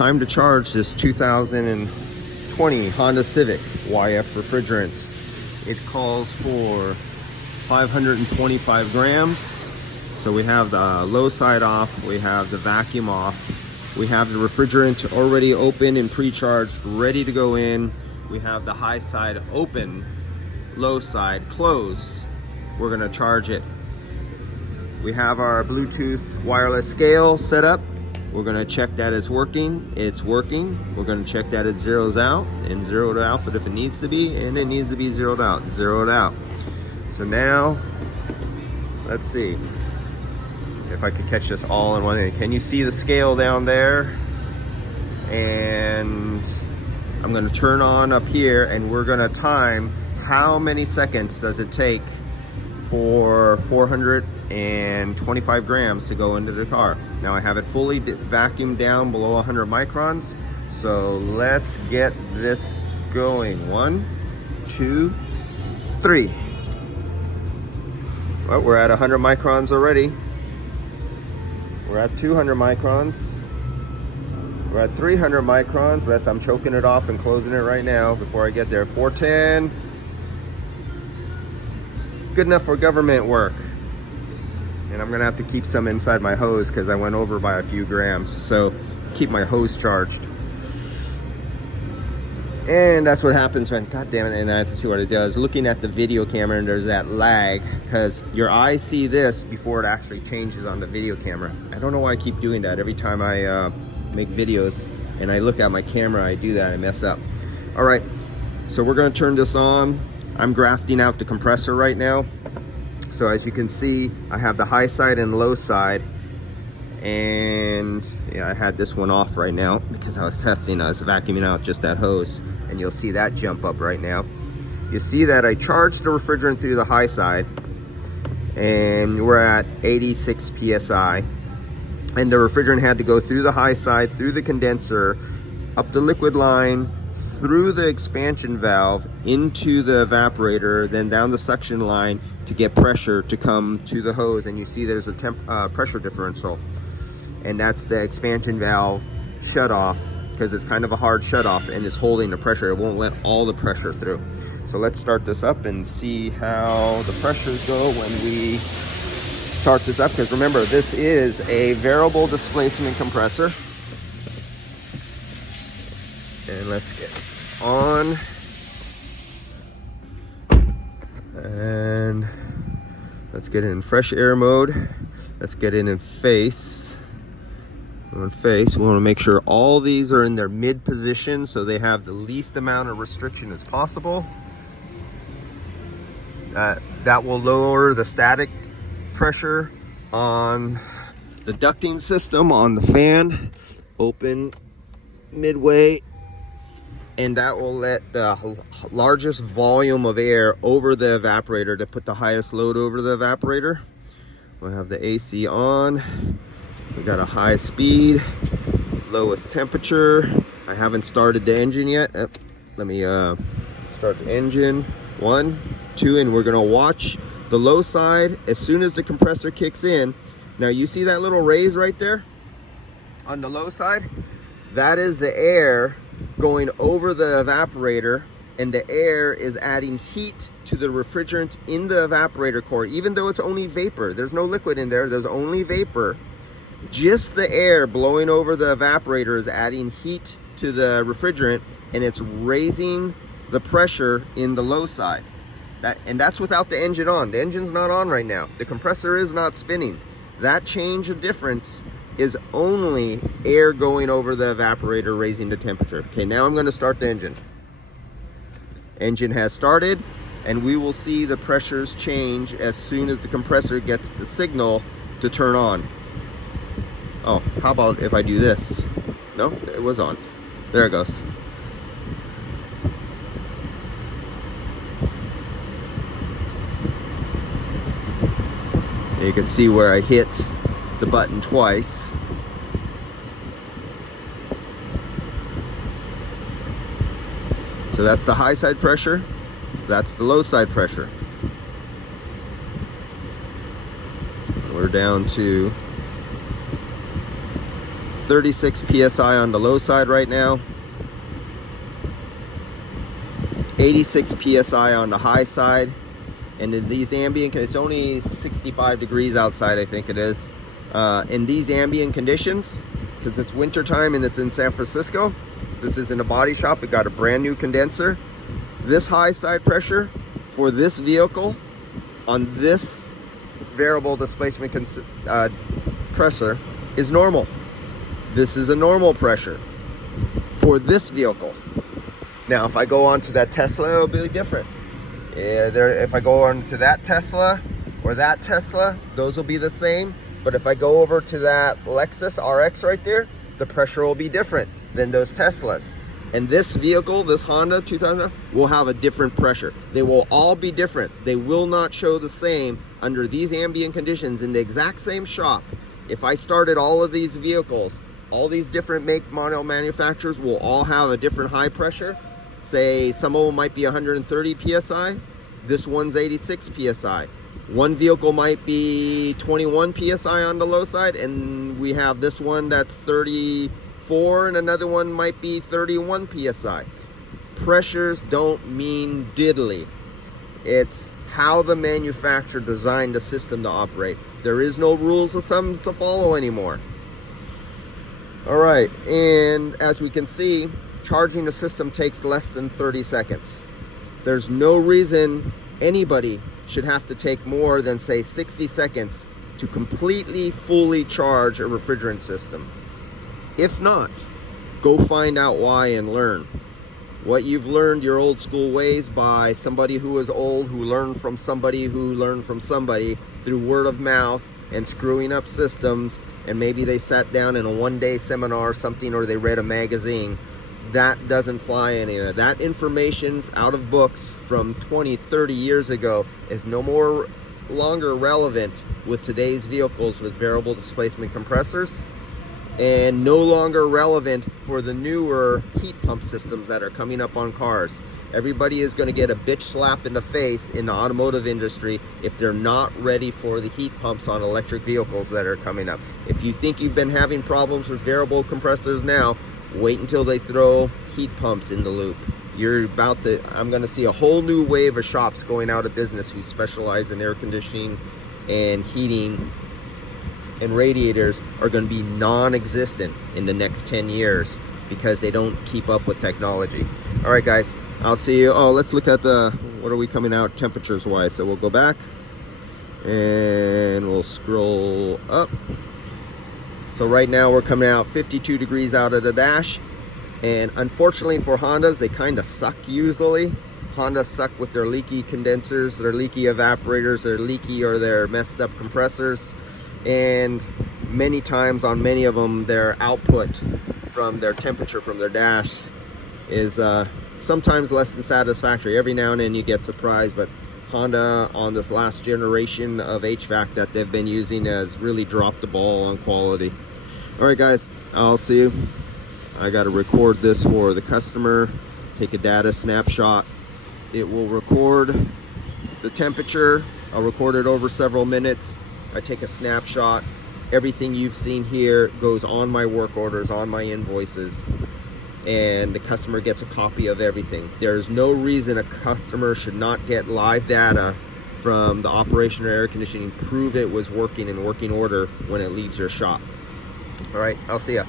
time to charge this 2020 Honda Civic YF refrigerant. It calls for 525 grams. So we have the low side off, we have the vacuum off, we have the refrigerant already open and pre-charged, ready to go in. We have the high side open, low side closed. We're gonna charge it. We have our Bluetooth wireless scale set up. We're gonna check that it's working. It's working. We're gonna check that it zeroes out and zero to alpha if it needs to be, and it needs to be zeroed out. So now, let's see if I could catch this all in one hand. Can you see the scale down there? And I'm gonna turn on up here and we're gonna time how many seconds does it take for 425 grams to go into the car. Now I have it fully vacuumed down below 100 microns. So let's get this going. 1, 2, 3. Well, we're at 100 microns already. We're at 200 microns. We're at 300 microns. Unless I'm choking it off and closing it right now before I get there. 410. Good enough for government work. And I'm gonna have to keep some inside my hose because I went over by a few grams. So keep my hose charged. And that's what happens when, god damn it, and I have to see what it does. Looking at the video camera, and there's that lag because your eyes see this before it actually changes on the video camera. I don't know why I keep doing that. Every time I make videos and I look at my camera, I do that, I mess up. All right, so we're gonna turn this on. I'm grafting out the compressor right now. So as you can see, I have the high side and low side. And yeah, I had this one off right now because I was testing, I was vacuuming out just that hose, and you'll see that jump up right now. You see that I charged the refrigerant through the high side and we're at 86 psi, and the refrigerant had to go through the high side, through the condenser, up the liquid line, through the expansion valve, into the evaporator, then down the suction line to get pressure to come to the hose. And you see there's a pressure differential, and that's the expansion valve shut off because it's kind of a hard shut off and it's holding the pressure. It won't let all the pressure through. So let's start this up and see how the pressures go when we start this up, because remember, this is a variable displacement compressor. And let's get on. And let's get it in fresh air mode. Let's get it in face. On face, we want to make sure all these are in their mid position so they have the least amount of restriction as possible. That will lower the static pressure on the ducting system on the fan. Open midway, and that will let the largest volume of air over the evaporator to put the highest load over the evaporator. We'll have the AC on. We got a high speed, lowest temperature. I haven't started the engine yet. Let me start the engine. 1, 2, and we're gonna watch the low side as soon as the compressor kicks in. Now you see that little raise right there on the low side? That is the air going over the evaporator, and the air is adding heat to the refrigerant in the evaporator core. Even though it's only vapor, there's no liquid in there, there's only vapor. Just the air blowing over the evaporator is adding heat to the refrigerant, and it's raising the pressure in the low side. And that's without the engine on. The engine's not on right now. The compressor is not spinning. That change of difference is only air going over the evaporator, raising the temperature. Okay, now I'm going to start the engine. Engine has started, and we will see the pressures change as soon as the compressor gets the signal to turn on. Oh, how about if I do this? No, it was on. There it goes. You can see where I hit the button twice. So that's the high side pressure. That's the low side pressure. We're down to 36 psi on the low side right now, 86 psi on the high side. And in these ambient, it's only 65 degrees outside, I think it is. In these ambient conditions, because it's winter time and it's in San Francisco, this is in a body shop. We got a brand new condenser. This high side pressure for this vehicle on this variable displacement pressure is normal. This is a normal pressure for this vehicle. Now, if I go on to that Tesla, it'll be different. If I go on to that Tesla or that Tesla, those will be the same. But if I go over to that Lexus RX right there, the pressure will be different than those Teslas. And this vehicle, this Honda 2000, will have a different pressure. They will all be different. They will not show the same under these ambient conditions in the exact same shop. If I started all of these vehicles, all these different make model manufacturers will all have a different high pressure. Say some of them might be 130 psi. This one's 86 psi. One vehicle might be 21 psi on the low side, and we have this one that's 34, and another one might be 31 psi. Pressures don't mean diddly. It's how the manufacturer designed the system to operate. There is no rules of thumb to follow anymore. All right, and as we can see, charging the system takes less than 30 seconds. There's no reason anybody should have to take more than, say, 60 seconds to completely, fully charge a refrigerant system. If not, go find out why and learn. What you've learned your old school ways by somebody who is old, who learned from somebody who learned from somebody through word of mouth and screwing up systems, and maybe they sat down in a one-day seminar or something, or they read a magazine. That doesn't fly anywhere. That information out of books from 20, 30 years ago is no more longer relevant with today's vehicles with variable displacement compressors, and no longer relevant for the newer heat pump systems that are coming up on cars. Everybody is going to get a bitch slap in the face in the automotive industry if they're not ready for the heat pumps on electric vehicles that are coming up. If you think you've been having problems with variable compressors now, wait until they throw heat pumps in the loop. I'm going to see a whole new wave of shops going out of business who specialize in air conditioning and heating, and radiators are going to be non-existent in the next 10 years because they don't keep up with technology. All right, guys, I'll see you. Oh, let's look at what are we coming out temperatures wise. So we'll go back and we'll scroll up. So right now we're coming out 52 degrees out of the dash, and unfortunately for Hondas, they kind of suck usually. Hondas suck with their leaky condensers, their leaky evaporators, their leaky or their messed up compressors, and many times on many of them their output from their temperature from their dash is sometimes less than satisfactory. Every now and then you get surprised, but Honda on this last generation of HVAC that they've been using has really dropped the ball on quality. All right, guys, I'll see you. I got to record this for the customer, take a data snapshot. It will record the temperature. I'll record it over several minutes. I take a snapshot. Everything you've seen here goes on my work orders, on my invoices, and the customer gets a copy of everything. There's no reason a customer should not get live data from the operation of air conditioning, prove it was working in working order when it leaves your shop. All right, I'll see ya.